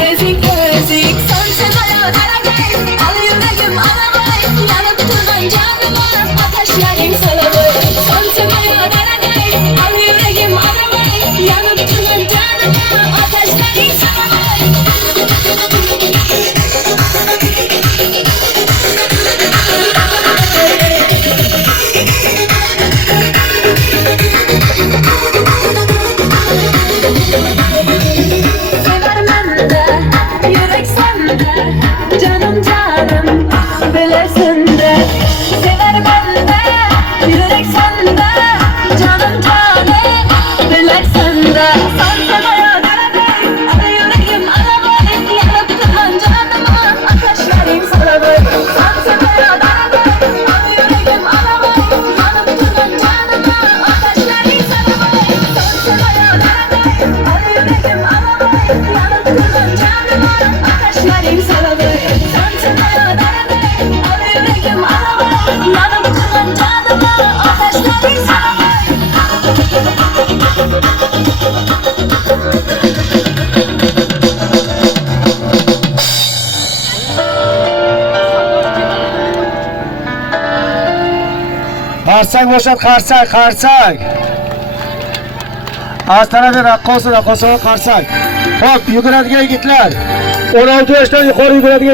Ezik ezik son sevaya daragay. Al yüreğim alamay. Yanıp durman canıma ateşlerin salamay. Son sevaya daragay. Al yüreğim alamay. Yanıp durman canıma ateşlerin salamay. Yürek sende, canım canım bilesin de. Sever bende, yürek sende, canım canım bilesin de. Son sevaya daragay, al yüreğim alamay. Yanıp durman canıma ateşlerin salamay. Son sevaya daragay, al yüreğim alamay. Yanıp durman canıma ateşlerin salamay. Son sevaya daragay, al yüreğim alamay. Yanıp durman canıma ateşlerin salamay. Son sevaya daragay, al yüreğim alamay. Yanıp durman canıma ateşlerin salamay. Qarsak boshad, qarsak, qarsak. Astarada raqqosa, raqqosa qarsak. Hop, yuguradigan yigitlar. 16 yoshdan yuqori yuguradigan